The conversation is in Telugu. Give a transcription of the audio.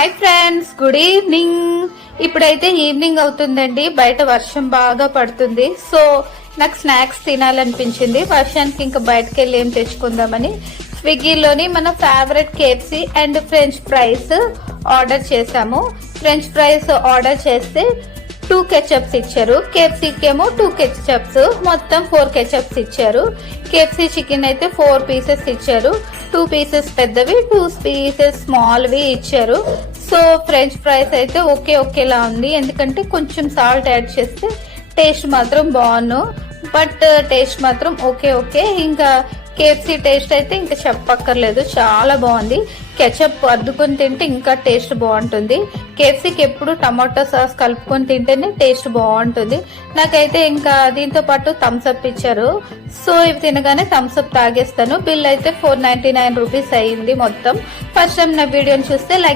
Hi friends, good evening. ఇప్పుడైతే ఈవినింగ్ అవుతుందండి. బయట వర్షం బాగా పడుతుంది. సో నాకు స్నాక్స్ తినాలనిపించింది. వర్షానికి ఇంకా బయటకు వెళ్ళి ఏం తెచ్చుకుందామని స్విగ్గీలోని మన favourite KFC and French fries order చేసాము. ఫ్రెంచ్ ఫ్రైస్ ఆర్డర్ చేస్తే 2 కెచప్స్ ఇచ్చారు. కేఎఫ్సీకి ఏమో 2 కెచప్స్, మొత్తం 4 కెచప్స్ ఇచ్చారు. కేఎఫ్సీ చికెన్ అయితే 4 పీసెస్ ఇచ్చారు. 2 పీసెస్ పెద్దవి, 2 పీసెస్ స్మాల్వి ఇచ్చారు. సో ఫ్రెంచ్ ఫ్రైస్ అయితే ఒకేలా ఉంది. ఎందుకంటే కొంచెం సాల్ట్ యాడ్ చేస్తే టేస్ట్ మాత్రం బాగుండు, బట్ టేస్ట్ మాత్రం ఓకే. ఇంకా కేఎఫ్సీ టేస్ట్ అయితే ఇంకా చెప్పక్కర్లేదు, చాలా బాగుంది. కెచప్ అద్దుకొని తింటే ఇంకా టేస్ట్ బాగుంటుంది. కేఎఫ్సీకి ఎప్పుడు టమాటో సాస్ కలుపుకొని తింటేనే టేస్ట్ బాగుంటుంది. నాకైతే ఇంకా దీంతో పాటు థమ్స్ అప్ ఇచ్చారు. సో ఇవి తినగానే థమ్స్ అప్ తాగేస్తాను. బిల్ అయితే 499 రూపీస్ అయ్యింది మొత్తం. ఫస్ట్ టైం నా వీడియోని చూస్తే లైక్